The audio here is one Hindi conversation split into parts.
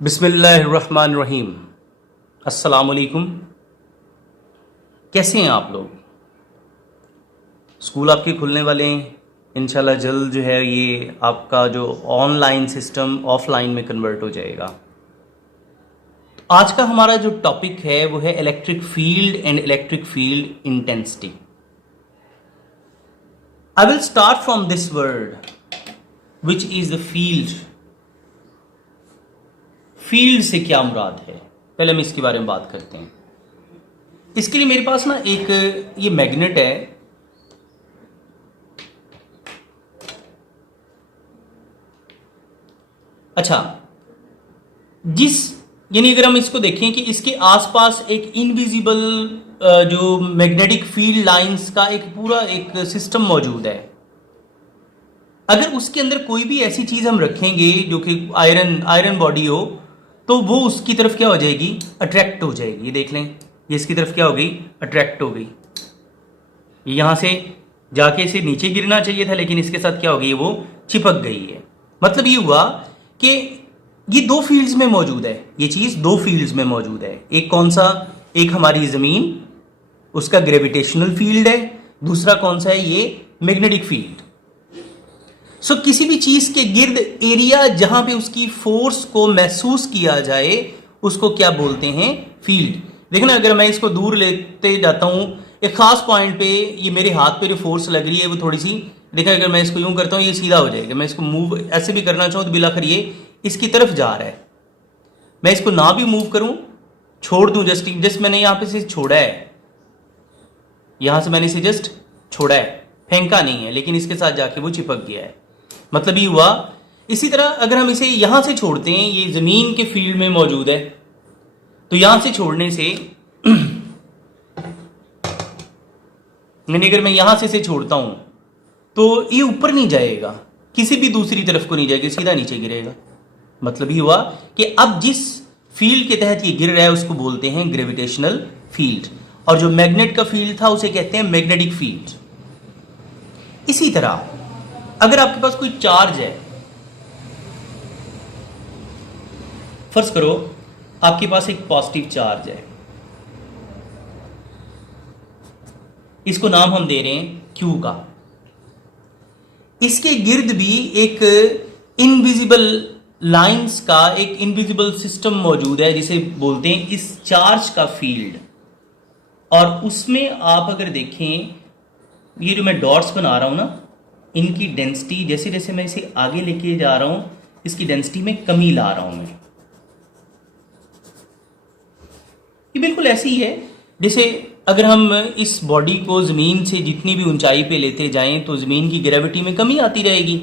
बिस्मिल्लाहिर्रहमानिर्रहीम। अस्सलामुअलैकुम। कैसे हैं आप लोग? स्कूल आपके खुलने वाले हैं इंशाल्लाह। जल्द जो है ये आपका जो ऑनलाइन सिस्टम ऑफलाइन में कन्वर्ट हो जाएगा। तो आज का हमारा जो टॉपिक है वो है electric field and electric field intensity. I will start from this word which is the field. Field से क्या मुराद है, पहले हम इसके बारे में बात करते हैं। इसके लिए मेरे पास ना एक ये मैग्नेट है। अच्छा, यानी अगर हम इसको देखें कि इसके आसपास एक इनविजिबल जो मैग्नेटिक फील्ड लाइंस का एक पूरा एक सिस्टम मौजूद है। अगर उसके अंदर कोई भी ऐसी चीज हम रखेंगे जो कि आयरन बॉडी हो, तो वो उसकी तरफ क्या हो जाएगी, अट्रैक्ट हो जाएगी। ये देख लें, ये इसकी तरफ क्या हो गई, अट्रैक्ट हो गई। यहां से जाके इसे नीचे गिरना चाहिए था, लेकिन इसके साथ क्या हो गई, वो चिपक गई है। मतलब ये हुआ कि ये दो फील्ड्स में मौजूद है, ये चीज दो फील्ड्स में मौजूद है। एक कौन सा, एक हमारी जमीन, उसका ग्रेविटेशनल फील्ड है। दूसरा कौन सा है, ये मैग्नेटिक फील्ड। सो किसी भी चीज के गिर्द एरिया जहां पे उसकी फोर्स को महसूस किया जाए उसको क्या बोलते हैं, फील्ड। देखो ना, अगर मैं इसको दूर लेते जाता हूं एक खास पॉइंट पे, ये मेरे हाथ पे जो फोर्स लग रही है वो थोड़ी सी, देखा अगर मैं इसको यूं करता हूं ये सीधा हो जाएगा। मैं इसको मूव ऐसे भी करना चाहूं तो बिलाखिर ये इसकी तरफ जा रहा है। मैं इसको ना भी मूव करूं, छोड़ दूं, जस्ट मैंने यहां पे से छोड़ा है, यहां से मैंने इसे जस्ट छोड़ा है, फेंका नहीं है, लेकिन इसके साथ जाके वो चिपक गया है। मतलब ये हुआ। इसी तरह अगर हम इसे यहां से छोड़ते हैं, ये जमीन के फील्ड में मौजूद है, तो यहां से छोड़ने से यानी अगर मैं यहां से इसे छोड़ता हूं तो ये ऊपर नहीं जाएगा, किसी भी दूसरी तरफ को नहीं जाएगा, सीधा नीचे गिरेगा। मतलब ये हुआ कि अब जिस फील्ड के तहत ये गिर रहा है उसको बोलते हैं ग्रेविटेशनल फील्ड, और जो मैग्नेट का फील्ड था उसे कहते हैं मैग्नेटिक फील्ड। इसी तरह अगर आपके पास कोई चार्ज है, फर्ज करो आपके पास एक पॉजिटिव चार्ज है, इसको नाम हम दे रहे हैं Q का। इसके गिर्द भी एक इनविजिबल लाइंस का एक इनविजिबल सिस्टम मौजूद है जिसे बोलते हैं इस चार्ज का फील्ड। और उसमें आप अगर देखें, ये जो मैं डॉट्स बना रहा हूं ना, इनकी डेंसिटी जैसे जैसे मैं इसे आगे लेके जा रहा हूं, इसकी डेंसिटी में कमी ला रहा हूं मैं। ये बिल्कुल ऐसी ही है जैसे अगर हम इस बॉडी को जमीन से जितनी भी ऊंचाई पे लेते जाएं तो जमीन की ग्रेविटी में कमी आती रहेगी।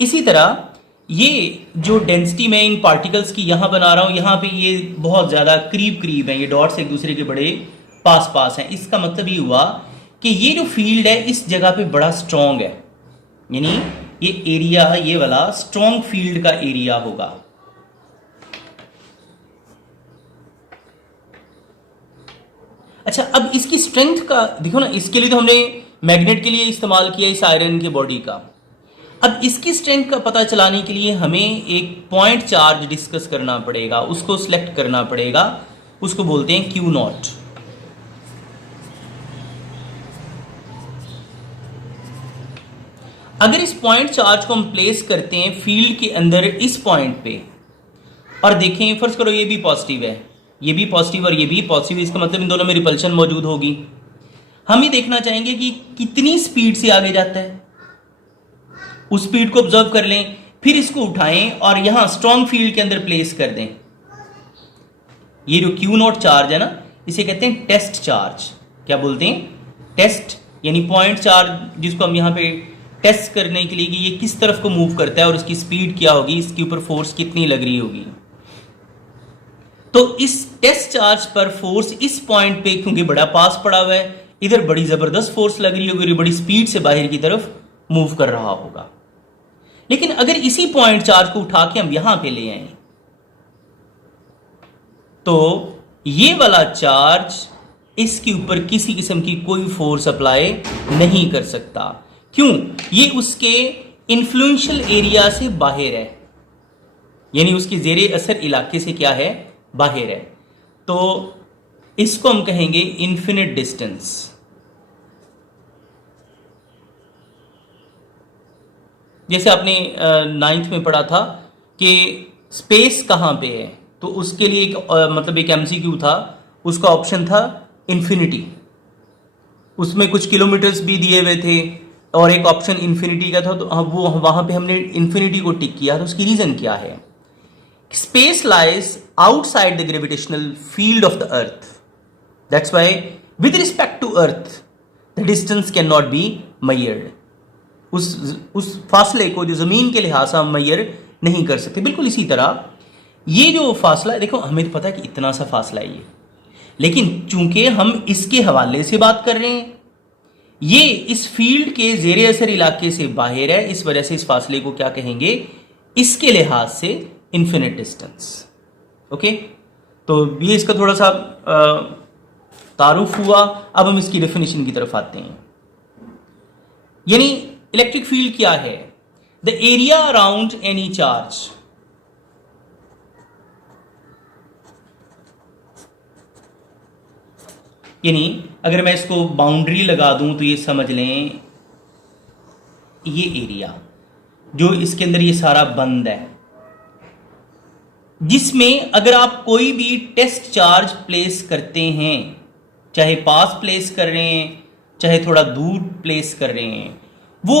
इसी तरह ये जो डेंसिटी मैं इन पार्टिकल्स की यहां बना रहा हूं, यहां पे ये बहुत ज्यादा करीब करीब है, ये डॉट्स एक दूसरे के बड़े पास पास हैं। इसका मतलब ये हुआ कि ये जो फील्ड है इस जगह पे बड़ा स्ट्रॉन्ग है, यानी ये एरिया, ये वाला स्ट्रॉन्ग फील्ड का एरिया होगा। अच्छा, अब इसकी स्ट्रेंथ का देखो ना, इसके लिए तो हमने मैग्नेट के लिए इस्तेमाल किया इस आयरन के बॉडी का। अब इसकी स्ट्रेंथ का पता चलाने के लिए हमें एक पॉइंट चार्ज डिस्कस करना पड़ेगा, उसको सिलेक्ट करना पड़ेगा, उसको बोलते हैं Q0। अगर इस पॉइंट चार्ज को हम प्लेस करते हैं फील्ड के अंदर इस पॉइंट पे, और देखें फर्ज करो ये भी पॉजिटिव है, ये भी पॉजिटिव और ये भी पॉजिटिव, इसका मतलब इन दोनों में रिपल्शन मौजूद होगी। हम ये देखना चाहेंगे कि कितनी स्पीड से आगे जाता है, उस स्पीड को ऑब्जर्व कर लें, फिर इसको उठाएं और यहां स्ट्रॉन्ग फील्ड के अंदर प्लेस कर दें। ये जो Q0 चार्ज है ना, इसे कहते हैं टेस्ट चार्ज। क्या बोलते हैं, टेस्ट, यानी पॉइंट चार्ज जिसको हम यहां पे टेस्ट करने के लिए कि ये किस तरफ को मूव करता है और उसकी स्पीड क्या होगी, इसके ऊपर फोर्स कितनी लग रही होगी। तो इस टेस्ट चार्ज पर फोर्स इस पॉइंट पे क्योंकि बड़ा पास पड़ा हुआ है, इधर बड़ी जबरदस्त फोर्स लग रही होगी, बड़ी स्पीड से बाहर की तरफ मूव कर रहा होगा। लेकिन अगर इसी पॉइंट चार्ज को उठा के हम यहां पे ले आए तो ये वाला चार्ज इसके ऊपर किसी किस्म की कोई फोर्स अप्लाई नहीं कर सकता। क्यों? ये उसके इन्फ्लुएंशियल एरिया से बाहर है। यानी उसके जेरे असर इलाके से क्या है, बाहर है। तो इसको हम कहेंगे इन्फिनिट डिस्टेंस। जैसे आपने 9th में पढ़ा था कि स्पेस कहाँ पे है, तो उसके लिए मतलब एक एमसीक्यू था, उसका ऑप्शन था इन्फिनिटी। उसमें कुछ किलोमीटर्स भी दिए हुए थे और एक ऑप्शन इन्फिनिटी का था, तो वो वहां पे हमने इन्फिनिटी को टिक किया। तो उसकी रीजन क्या है? Space lies outside the gravitational field of the earth, that's why with respect to earth the distance can not be measured. उस फासले को जो जमीन के लिहाज से हम मेजर नहीं कर सकते। बिल्कुल इसी तरह ये जो फासला है, देखो हमें तो पता है कि इतना सा फासला है ये, लेकिन चूंकि हम इसके हवाले से बात कर रहे हैं, ये इस फील्ड के जेरे असर इलाके से बाहर है, इस वजह से इस फासले को क्या कहेंगे, इसके लिहाज से इन्फिनिट डिस्टेंस। ओके, तो ये इसका थोड़ा सा तारुफ हुआ। अब हम इसकी डेफिनेशन की तरफ आते हैं। यानी इलेक्ट्रिक फील्ड क्या है? The area around any charge, यानी अगर मैं इसको बाउंड्री लगा दूं तो ये समझ लें ये एरिया जो इसके अंदर ये सारा बंद है, जिसमें अगर आप कोई भी टेस्ट चार्ज प्लेस करते हैं, चाहे पास प्लेस कर रहे हैं चाहे थोड़ा दूर प्लेस कर रहे हैं, वो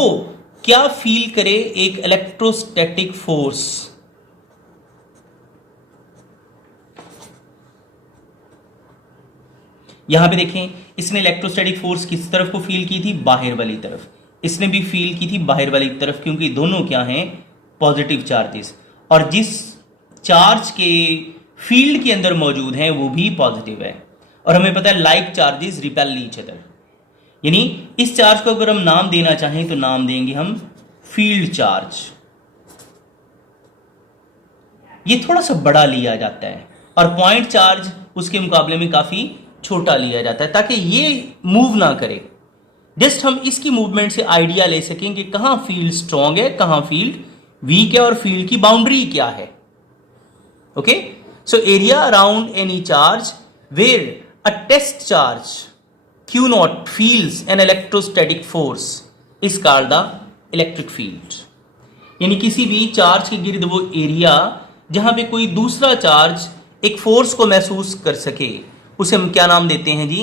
क्या फील करे? एक इलेक्ट्रोस्टैटिक फोर्स। यहां पे देखें, इसने इलेक्ट्रोस्टैटिक फोर्स किस तरफ को फील की थी? बाहर वाली तरफ। इसने भी फील की थी बाहर वाली तरफ, क्योंकि दोनों क्या हैं? पॉजिटिव चार्जेस, और जिस चार्ज के फील्ड के अंदर मौजूद हैं वो भी पॉजिटिव है। और हमें पता है like charges repel each other, यानी इस चार्ज को अगर हम नाम देना चाहें तो नाम देंगे हम फील्ड चार्ज। ये थोड़ा सा बड़ा लिया जाता है और पॉइंट चार्ज उसके मुकाबले में काफी छोटा लिया जाता है, ताकि ये मूव ना करे। जस्ट हम इसकी मूवमेंट से आइडिया ले सकें कि कहां फील्ड स्ट्रांग है, कहां फील्ड वीक है, और फील्ड की बाउंड्री क्या है। Okay, so area around any charge where a test charge Q naught feels an electrostatic force is called the electric field। यानी किसी भी चार्ज के गिर्द वो एरिया जहां पे कोई दूसरा चार्ज एक फोर्स को महसूस कर सके, उसे हम क्या नाम देते हैं जी?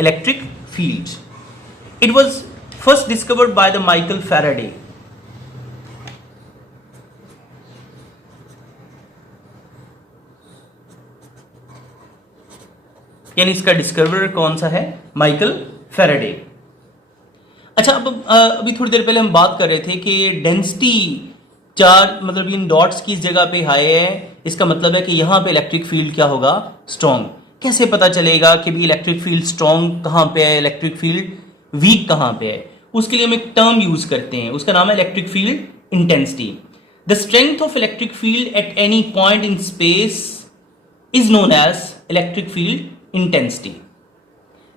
Electric field. It was first discovered by the Michael Faraday. यानी इसका डिस्कवरर कौन सा है? Michael Faraday. अच्छा, अब अभी थोड़ी देर पहले हम बात कर रहे थे कि डेंसिटी चार्ज, मतलब इन डॉट्स की जगह पे हाई है, इसका मतलब है कि यहां पे इलेक्ट्रिक फील्ड क्या होगा? स्ट्रॉन्ग। कैसे पता चलेगा कि भी इलेक्ट्रिक फील्ड स्ट्रॉन्ग कहां पे है, इलेक्ट्रिक फील्ड वीक कहां पे है? उसके लिए हम एक टर्म यूज करते हैं, उसका नाम है electric field intensity. The strength of electric field at any point in space is known as electric field intensity.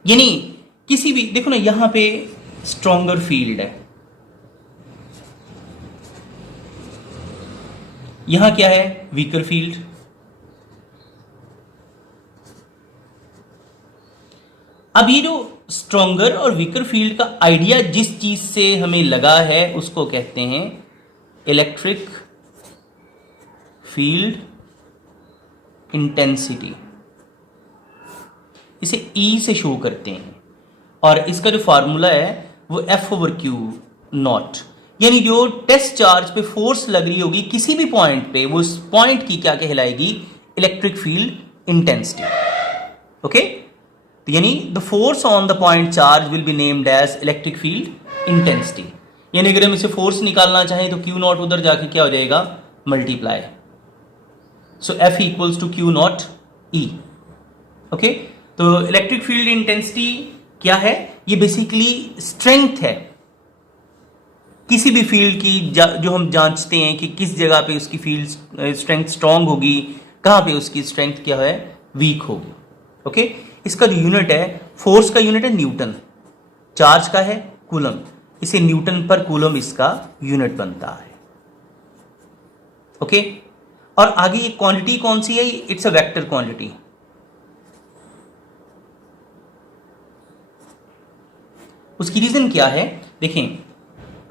यानी किसी भी, देखो ना यहां पे स्ट्रॉन्गर फील्ड है, यहां क्या है? Weaker field. अब ये जो स्ट्रॉन्गर और वीकर फील्ड का आइडिया जिस चीज से हमें लगा है उसको कहते हैं इलेक्ट्रिक फील्ड इंटेंसिटी। इसे E से शो करते हैं, और इसका जो फार्मूला है वो F/Q नॉट। यानी जो टेस्ट चार्ज पे फोर्स लग रही होगी किसी भी पॉइंट पे, वो उस पॉइंट की क्या कहलाएगी? Electric field intensity. ओके, तो यानी the force on the point charge will be named as electric field intensity. यानी अगर हम इसे फोर्स निकालना चाहें तो Q नॉट उधर जाके क्या हो जाएगा? Multiply. So F equals to Q naught E। Okay, तो इलेक्ट्रिक फील्ड इंटेंसिटी क्या है? ये बेसिकली स्ट्रेंथ है किसी भी फील्ड की, जो हम जांचते हैं कि किस जगह पे उसकी फील्ड स्ट्रेंथ स्ट्रांग होगी, कहां पे उसकी स्ट्रेंथ क्या है? वीक होगी। ओके, इसका जो यूनिट है, फोर्स का यूनिट है न्यूटन, चार्ज का है कूलम, इसे न्यूटन पर कूलम इसका यूनिट बनता है। ओके, और आगे ये क्वांटिटी कौन सी है, इट्स अ वेक्टर क्वांटिटी। उसकी रीजन क्या है, देखें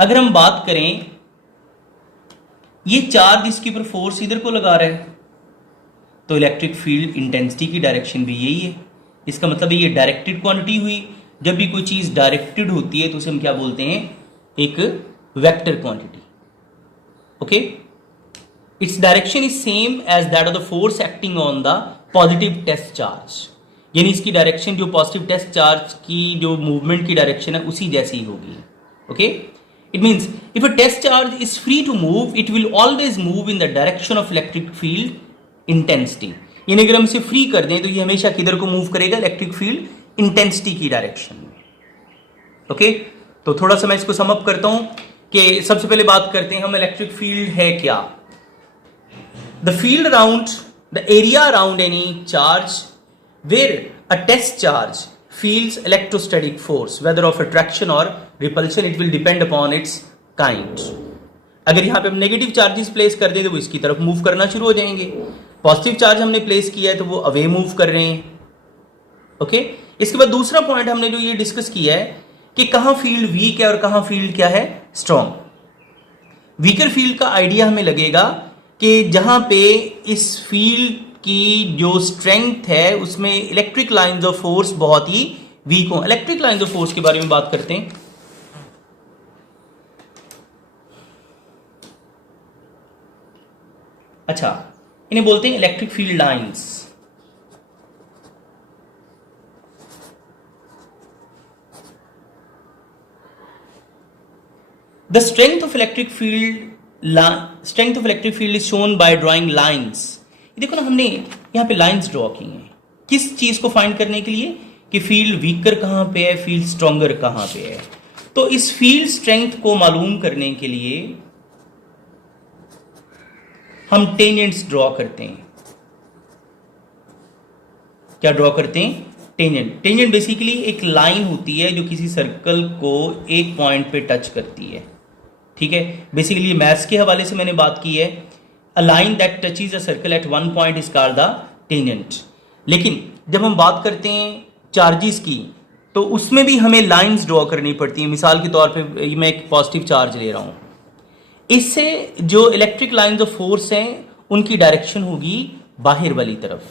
अगर हम बात करें ये चार्ज इसके ऊपर फोर्स इधर को लगा रहा है, तो इलेक्ट्रिक फील्ड इंटेंसिटी की डायरेक्शन भी यही है। इसका मतलब ये डायरेक्टेड क्वांटिटी हुई। जब भी कोई चीज डायरेक्टेड होती है तो उसे हम क्या बोलते हैं, एक vector quantity. Okay, its direction is same as that of the force acting on the positive test charge, यानी इसकी डायरेक्शन जो पॉजिटिव टेस्ट चार्ज की जो मूवमेंट की डायरेक्शन है उसी जैसी होगी। Okay, it means if a test charge is free to move it will always move in the direction of electric field intensity. यानी अगर हम इसे फ्री कर दें तो ये हमेशा किधर को मूव करेगा, इलेक्ट्रिक फील्ड इंटेंसिटी की डायरेक्शन में। ओके, तो थोड़ा सा मैं इसको सम अप करता हूं कि सबसे पहले बात करते हैं हम इलेक्ट्रिक फील्ड है क्या। The field around the area around any charge where a test charge feels electrostatic force whether of attraction or repulsion, it will depend upon its kind। अगर यहां पे हम नेगेटिव चार्जेस प्लेस कर दें तो वो इसकी तरफ मूव करना शुरू हो जाएंगे, पॉजिटिव चार्ज हमने प्लेस किया है तो वो अवे मूव कर रहे हैं। ओके, इसके बाद दूसरा पॉइंट हमने जो ये डिस्कस किया है कि कहां फील्ड वीक है और कहां फील्ड क्या है, स्ट्रॉन्ग। वीकर फील्ड का आइडिया हमें लगेगा कि जहां पे इस फील्ड की जो स्ट्रेंथ है उसमें इलेक्ट्रिक लाइंस ऑफ फोर्स बहुत ही वीक हो। इलेक्ट्रिक लाइंस ऑफ फोर्स के बारे में बात करते हैं। अच्छा, इन्हें बोलते हैं electric field lines. The strength of electric field is shown by drawing lines. देखो ना, हमने यहां पे लाइंस ड्रॉ की हैं किस चीज को फाइंड करने के लिए कि फील्ड वीकर कहां पे है, फील्ड स्ट्रॉन्गर कहां पे है। तो इस फील्ड स्ट्रेंथ को मालूम करने के लिए हम टेंजेंट्स ड्रॉ करते हैं। क्या ड्रॉ करते हैं, टेंजेंट। टेंजेंट बेसिकली एक लाइन होती है जो किसी सर्कल को एक पॉइंट पे टच करती है। ठीक है, बेसिकली मैथ्स के हवाले से मैंने बात की है। A line that touches a circle at one point is called the tangent। लेकिन जब हम बात करते हैं चार्जेस की तो उसमें भी हमें लाइंस ड्रॉ करनी पड़ती हैं। मिसाल के तौर पे मैं एक पॉजिटिव चार्ज ले रहा हूं, इससे जो इलेक्ट्रिक लाइंस ऑफ फोर्स हैं उनकी डायरेक्शन होगी बाहर वाली तरफ।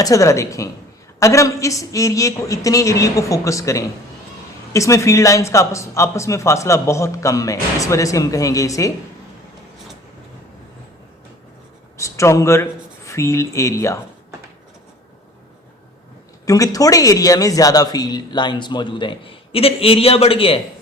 अच्छा जरा देखें, अगर हम इस एरिया को, इतने एरिया को फोकस करें, इसमें फील्ड लाइंस का आपस में फासला बहुत कम है, इस वजह से हम कहेंगे इसे स्ट्रॉन्गर फील्ड एरिया, क्योंकि थोड़े एरिया में ज्यादा फील्ड लाइंस मौजूद हैं। इधर एरिया बढ़ गया है,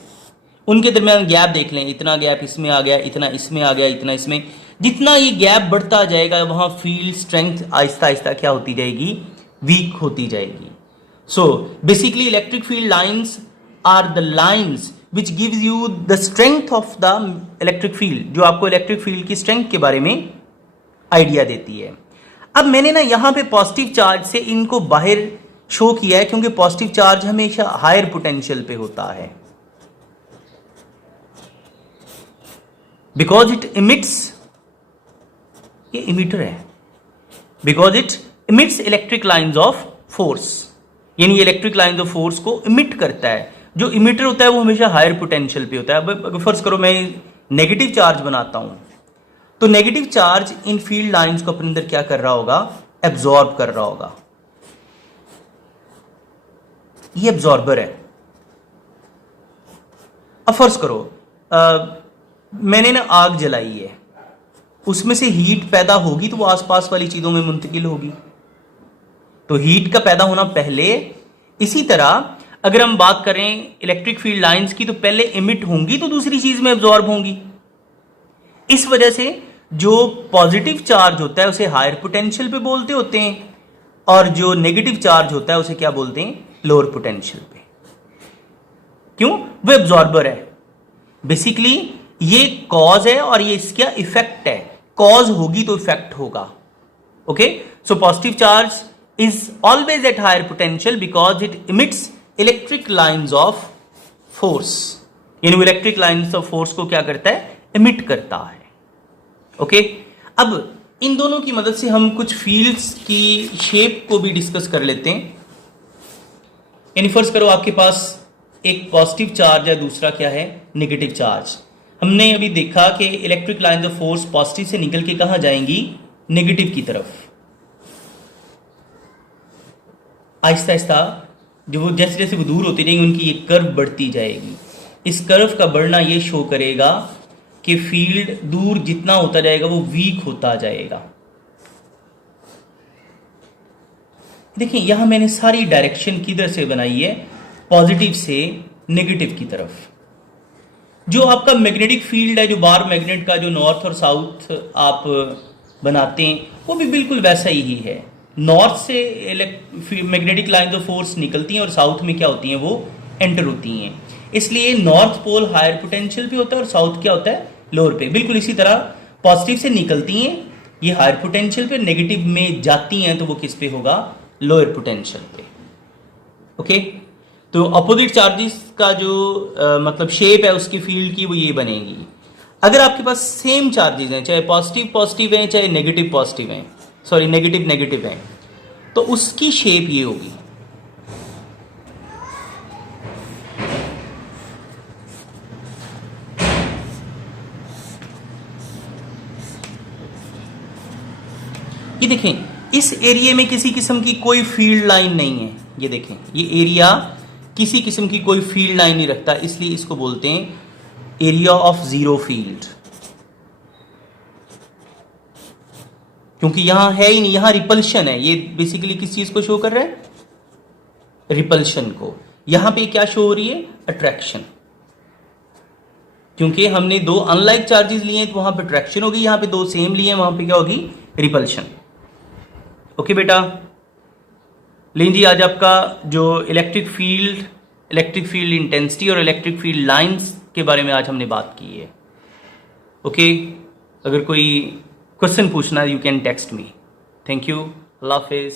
उनके दरमियान गैप देख लें, इतना गैप इसमें आ गया, इतना इसमें आ गया, इतना इसमें। जितना ये गैप बढ़ता जाएगा वहां फील्ड स्ट्रेंथ आहिस्ता आहिस्ता क्या होती जाएगी, वीक होती जाएगी। So basically electric field lines are the lines which gives you the strength of the electric field, जो आपको इलेक्ट्रिक फील्ड की स्ट्रेंथ के बारे में आइडिया देती है। अब मैंने ना यहां पे पॉजिटिव चार्ज से इनको बाहर शो किया है, क्योंकि पॉजिटिव चार्ज हमेशा हायर पोटेंशियल पे होता है, बिकॉज इट इमिट्स, ये इमिटर है, because it emits electric lines of force, यानी इलेक्ट्रिक लाइंस ऑफ फोर्स को इमिट करता है। जो इमिटर होता है वो हमेशा हायर पोटेंशियल पे होता है। अब फर्ज करो मैं नेगेटिव चार्ज बनाता हूं, तो negative charge in field lines को अपने अंदर क्या कर रहा होगा, एब्जॉर्ब कर रहा होगा। ये एब्जॉर्बर है। अब फर्ज करो मैंने ना आग जलाई है, उसमें से हीट पैदा होगी तो वो आसपास वाली चीजों में मुंतकिल होगी, तो हीट का पैदा होना पहले। इसी तरह अगर हम बात करें इलेक्ट्रिक फील्ड लाइंस की, तो पहले इमिट होंगी तो दूसरी चीज में एब्जॉर्ब होंगी। इस वजह से जो पॉजिटिव चार्ज होता है उसे हायर पोटेंशियल पे बोलते होते हैं, और जो नेगेटिव चार्ज होता है उसे क्या बोलते हैं, लोअर पोटेंशियल पे। क्यों, वो एब्जॉर्बर है। बेसिकली ये कॉज है और ये इसका इफेक्ट है। कॉज होगी तो इफेक्ट होगा। Okay, so positive charge is always at higher potential because it emits electric lines of force, यानी वो इलेक्ट्रिक लाइंस ऑफ फोर्स को क्या करता है, एमिट करता है। ओके, अब इन दोनों की मदद से हम कुछ फील्ड्स की शेप को भी डिस्कस कर लेते हैं। यानी फर्ज करो आपके पास एक पॉजिटिव चार्ज है, दूसरा क्या है, नेगेटिव चार्ज। हमने अभी देखा कि electric lines of force positive से निकल के कहां जाएंगी, नेगेटिव की तरफ। आहिस्ता आहिस्ता जो वो जैसे जैसे वो दूर होती रहेंगी उनकी ये कर्व बढ़ती जाएगी। इस कर्व का बढ़ना ये शो करेगा कि फील्ड दूर जितना होता जाएगा वो वीक होता जाएगा। देखिए यहां मैंने सारी डायरेक्शन किधर से बनाई है, पॉजिटिव से नेगेटिव की तरफ। जो आपका मैग्नेटिक फील्ड है, जो बार मैग्नेट का जो नॉर्थ और साउथ आप बनाते हैं, वो भी बिल्कुल वैसा ही है। नॉर्थ से मैग्नेटिक लाइंस ऑफ फोर्स निकलती हैं और साउथ में क्या होती हैं, वो एंटर होती हैं। इसलिए नॉर्थ पोल हायर पोटेंशियल पे होता है और साउथ क्या होता है, लोअर पे। बिल्कुल इसी तरह पॉजिटिव से निकलती हैं ये हायर पोटेंशियल पे, नेगेटिव में जाती हैं तो वो किस पे होगा, लोअर पोटेंशियल पे। ओके, तो अपोजिट चार्जेस का जो मतलब शेप है उसकी फील्ड की, वो ये बनेगी। अगर आपके पास सेम चार्जेस हैं, चाहे पॉजिटिव पॉजिटिव हैं चाहे नेगेटिव पॉजिटिव हैं, सॉरी नेगेटिव नेगेटिव हैं, तो उसकी शेप ये होगी। ये देखें, इस एरिया में किसी किस्म की कोई फील्ड लाइन नहीं है। ये देखें, ये एरिया किसी किस्म की कोई फील्ड लाइन नहीं रखता, इसलिए इसको बोलते हैं एरिया ऑफ जीरो फील्ड। क्योंकि यहां है ही नहीं, यहां रिपल्शन है। ये बेसिकली किस चीज को शो कर रहा है, रिपल्शन को। यहां पे क्या शो हो रही है, अट्रैक्शन। क्योंकि हमने दो अनलाइक चार्जेस लिए हैं तो वहां पे अट्रैक्शन होगी, यहां पे दो सेम लिए हैं वहां पे क्या होगी, रिपल्शन। ओके बेटा, लेकिन जी आज आपका जो इलेक्ट्रिक फील्ड इंटेंसिटी और इलेक्ट्रिक फील्ड लाइंस के बारे में आज हमने बात की है। ओके, अगर कोई क्वेश्चन पूछना है you can text me. Thank you, अल्लाह हाफिज़।